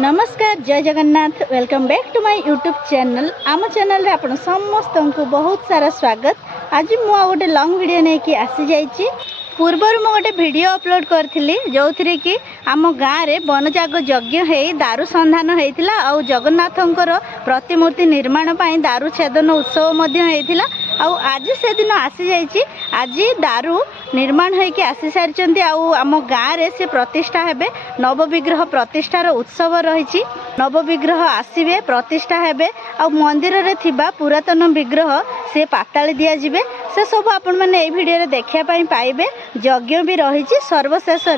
नमस्कार जय Jagannath welcome back to my YouTube channel आम चैनल रे आपण समस्त को बहुत सारा स्वागत। आज मु गोटे लॉन्ग वीडियो नहीं कि आसी जाइए पूर्वर मु गोटे वीडियो अपलोड करी जो थी कि आम गाँव में वनजाग यज्ञ हो दारू संधान होता आ जगन्नाथंकर प्रतिमूर्ति निर्माण पर दारू छेदन उत्सव होता आज से दिन आसी जाइए। आज दारू निर्माण होकर आसी सारी आम गाँव में से प्रतिष्ठा हेबे नवविग्रह प्रतिष्ठार उत्सव रही नवविग्रह आसवे प्रतिष्ठा हेबे आ मंदिर रे थिबा पुरातन विग्रह से पाताली दिया जिवे से सब आपण माने ए वीडियो रे देखिया पई पाइबे। यज्ञ भी रही सर्वशेष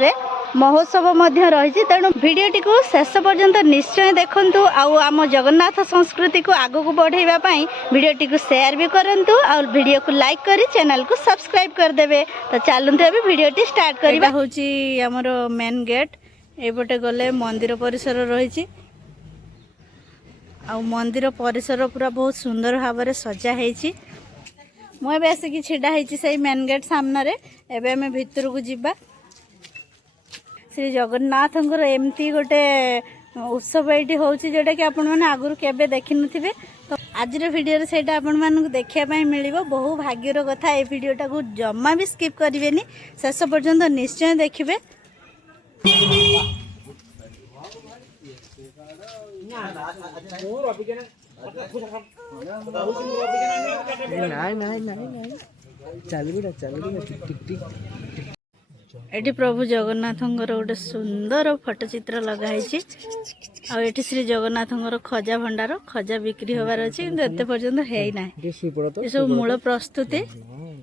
महोत्सव मध्य रही तेणु भिडटी को शेष पर्यंत निश्चय देखंतु आम जगन्नाथ संस्कृति को आगु को बढ़ाई भिडटी को शेयर भी करंतु और वीडियो को लाइक करी चैनल को सब्सक्राइब कर देबे। तो चलते अभी भिडटी स्टार्ट करबा होची हमर मेन गेट एपटे गले मंदिर परिसर रही आ मंदिर परिसर पूरा बहुत सुंदर भाव में सजा है। मुझे आसिक छिड़ा है मेन गेट सामने एवं आम भितर को जीवा श्री जगन्नाथ एमती गोटे उत्सव ये हूँ जोटा कि आपण मैंने आगुरी केबे देखि नथिबे। तो आज वीडियो से आपण मानक देखापी मिल बहु भाग्यर कथा ये वीडियोटा को जमा भी स्किप करेनि शेष पर्यंत निश्चय देखिए। एटी प्रभु जगन्नाथंकर गोटे सुंदर फोटोचित्र लगाई आठी श्री जगन्नाथंकर खजा भंडार खजा बिक्री होबार अच्छे कि एत पर्यंत है ना ये सब मूल प्रस्तुति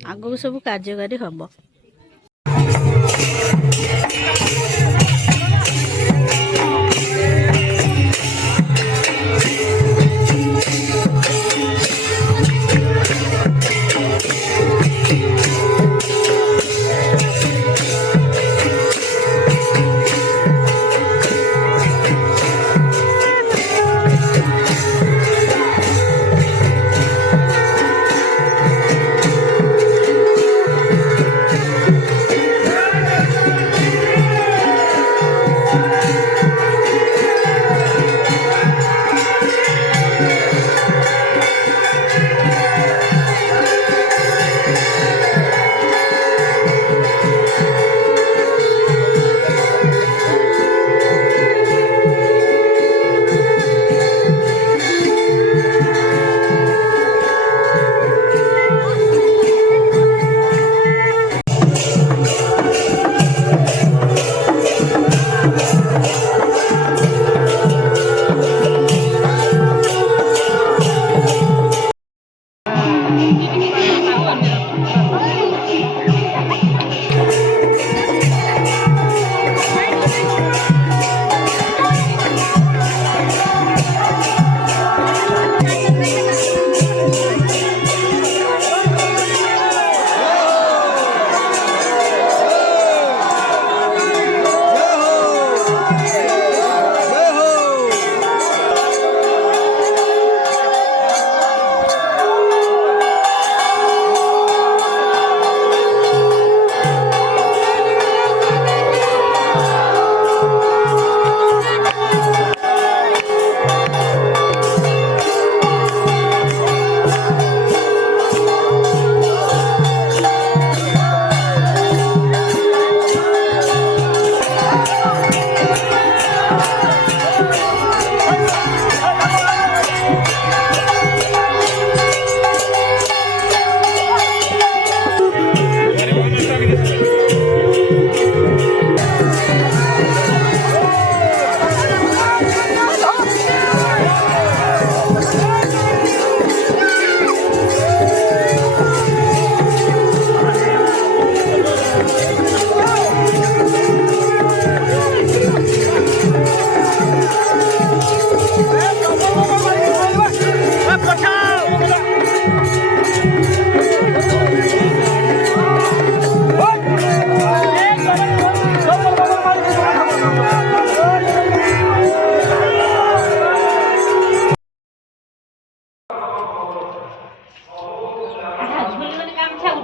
आगू सब कार्यकारी हम।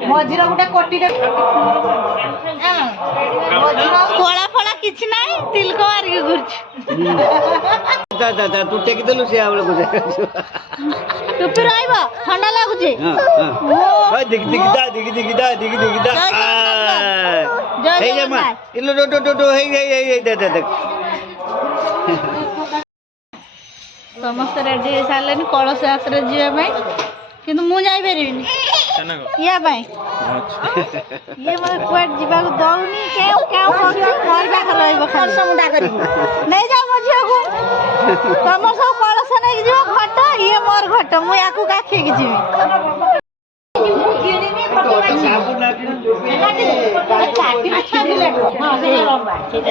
मझिर गोटे कोटी फला फला कि तिलक मारिक घुर्च तू टेक देलु से आवल को टोपी रहइबो ठंडा लागु छी हां दिख हे जे मा इलो डो हे दे समस्त रेडी हो सारे कलश यात्रा जावाई किंतु मु जाई परिबिनी या भाई ये मत क्वाट जीवा को दउनी केउ केउ करछि घर बाखर रहइबो खाली समुडा करिबो नै जा मझिया को तमर सब कलश नै जीवा घट ये मोर घट मु याकू काखे की जीवी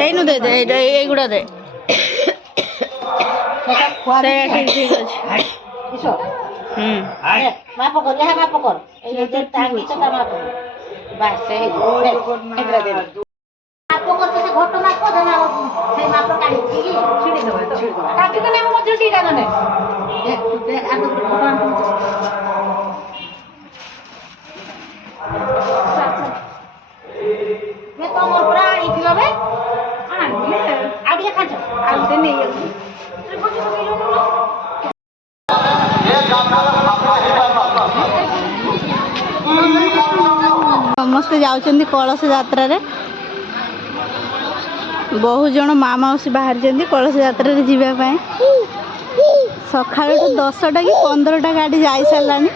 एनु दे दे ए गुडा दे से ठीक अछि किसो माप कर यह माप कर ए जे टांगी चता माप बस से इधर दे माप कर से घट माप देना से माप काढी की छिडी दो काटी के ना मजो टी डाल ने दे आगो मैं तो मोर पूरा आई थी बे आने आबिया खा जा आते नहीं समस्ते जाउछन्ती कलश यात्रा रे बहुत जन माँ मौसी बाहर कलश यात्रा रे जीवा पाए सकाळ 10टा कि 15टा गाड़ी जाई सारलानी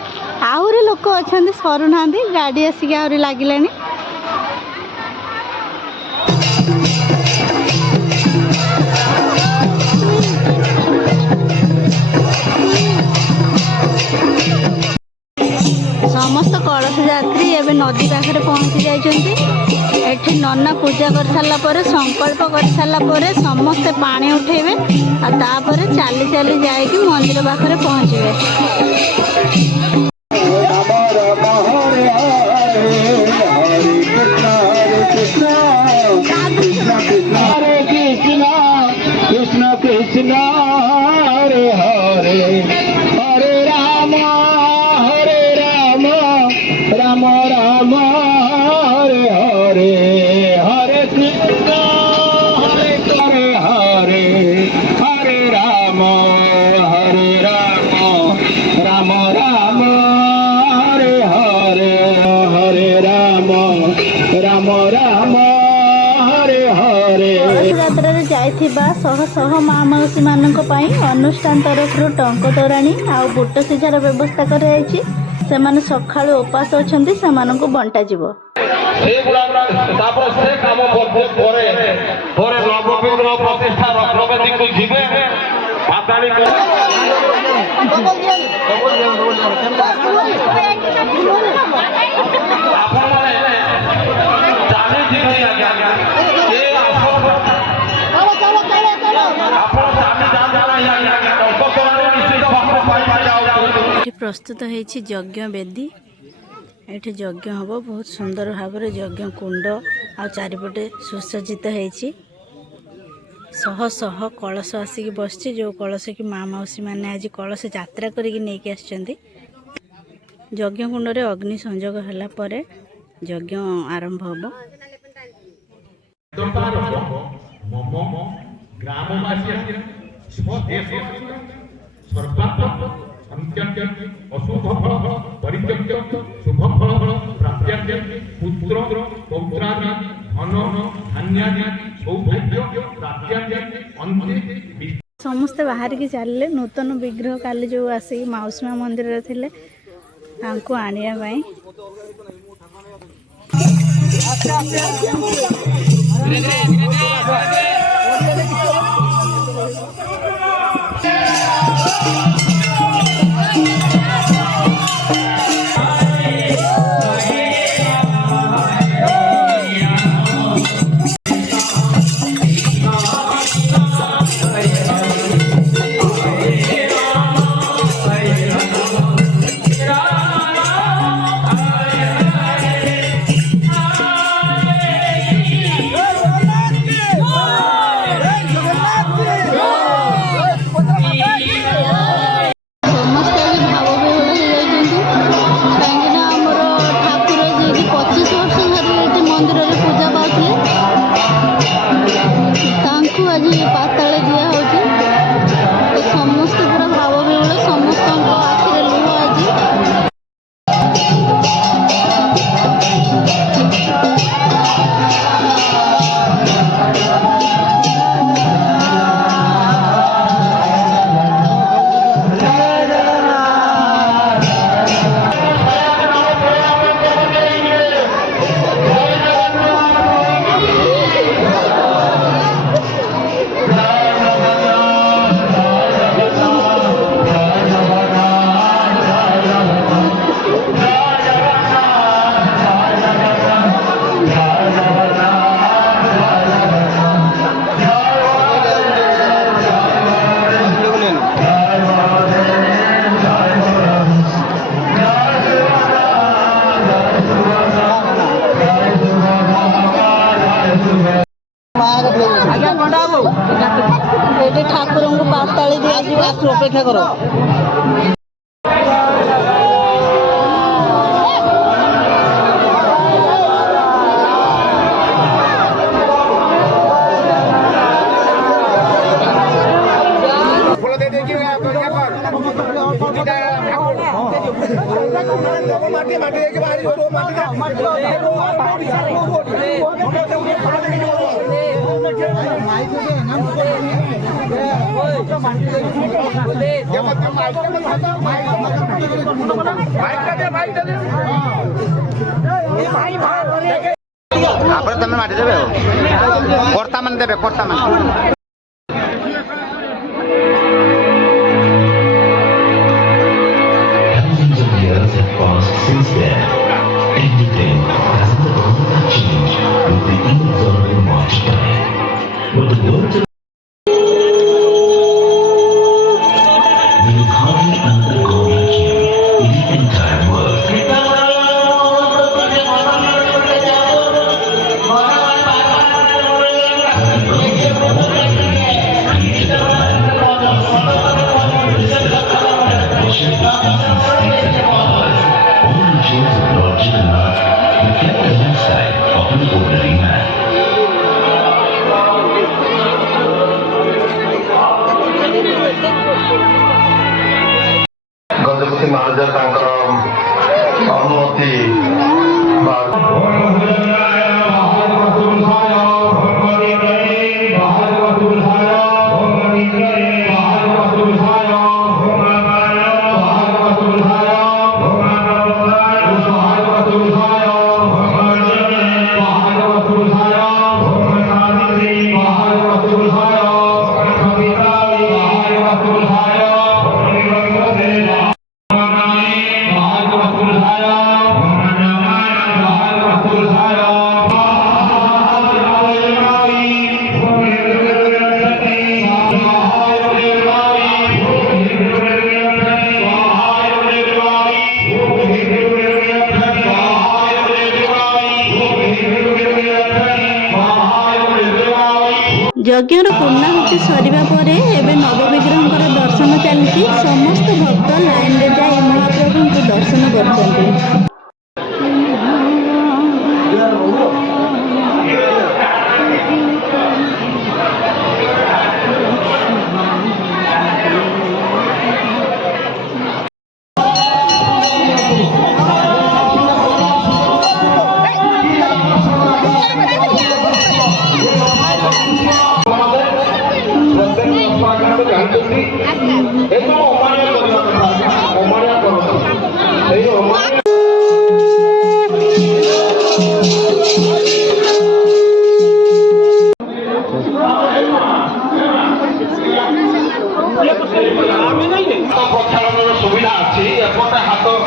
आहुरी लोक अछन्ती सरुना गाड़ी आसिक आहुरी लागिलानी समस्त कलश यात्री एवं नदी पाखे पहुँची जाइए नना पूजा कर सारा पर संकल्प कर सारा पर समस्ते पानी उठेबे तापर चली चली जाकि मंदिर पाखे पहुँचे कृष्ण कृष्ण हरे हरे हरे राम राम राम हरे हरे हरे कृष्ण हरे हरे हरे राम राम राम हरे हरे हरे राम राम हरे हरे यात्रा रे जाइथिबा शह शह माँ मौसी मानक पई अनुष्ठान तरफ टंक तोराणी आ बुट सिझार व्यवस्था कर सेमाने सखाळु उपास अछंती सेमानकु बंटा जीवो तापर से काम परे नवपीर प्रतिष्ठा रत्नवेदी को जीवे पाताली आपण माने जाने जीवे आज्ञा ए आपण जाने जाना आज्ञा उपकरण निश्चित भाव पाई जाओ प्रस्तुत होती यज्ञ वेदी ये यज्ञ हम बहुत सुंदर भाव में यज्ञ कुंड आ चारिपटे सुसज्जित होती शह शह कलश आसिक बस जो कलश की माँ मौसी मैंने आज कलश यात्रा करके आसछन्ती यज्ञ कुंड रे अग्नि संयोग होला परे यज्ञ आरंभ हम अंत्यंत्य अशुभ फल परित्यज्य शुभ फल प्राप्त्यर्थ पुत्र पौत्रादि धन धान्यादि सौभाग्य प्राप्त्यर्थ अंते समस्ते बाहर की चलिए नूतन विग्रह काली जो आसिक माउसीमा मंदिर थे आने ଠାକୁରଙ୍କୁ ପାତାଳି ଦିଆଯିବ। ଅପେକ୍ଷା କର। ଆପଣ ତମେ ମାଟି ଦେବେ ଆଉ କର୍ତ୍ତା ମାନେ ଦେବେ କର୍ତ୍ତା ମାନେ। Thousands of years have passed since then. Everything has undergone a change with the inexorable march of time. But the words of there is hardly another god like him in the entire world. Gajapati Maharaja ତାଙ୍କର ଅନୁମତି ଯଜ୍ଞର ପୂର୍ଣ୍ଣାହୁତି ସରିବା ପରେ ଏବେ ନବବିଗ୍ରହଙ୍କର ଦର୍ଶନ ଚାଲିଛି। ସମସ୍ତ ଭକ୍ତ ଲାଇନରେ ଯାଇ ମହାପ୍ରଭୁଙ୍କୁ ଦର୍ଶନ କରୁଛନ୍ତି।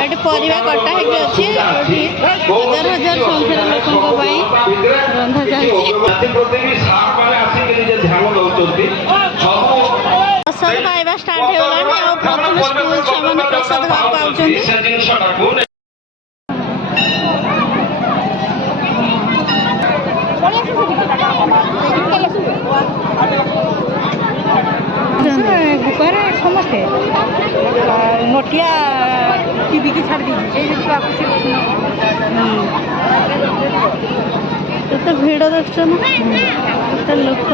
ଏଠି ପରିବା କଟା ହେଇକି ଅଛି। ଏଠି ହଜାର ହଜାର ସଂଖ୍ୟାରେ ଲୋକଙ୍କ ପାଇଁ ରନ୍ଧା ଯାଉଛି। ପ୍ରସାଦ ପାଇବା ଷ୍ଟାର୍ଟ ହେଇଗଲାଣି ଆଉ ପ୍ରଥମେ ସ୍କୁଲ ଛୁଆମାନେ ପ୍ରସାଦ ପାଉଛନ୍ତି। ସମସ୍ତେ ନଟିଆ ଟିଭିକି ଛାଡ଼ି ଦେଇଛି ସେଇ ଛୁଆକୁ କେତେ ଭିଡ଼ ଦେଖୁଛ ନା କେତେ ଲୋକ।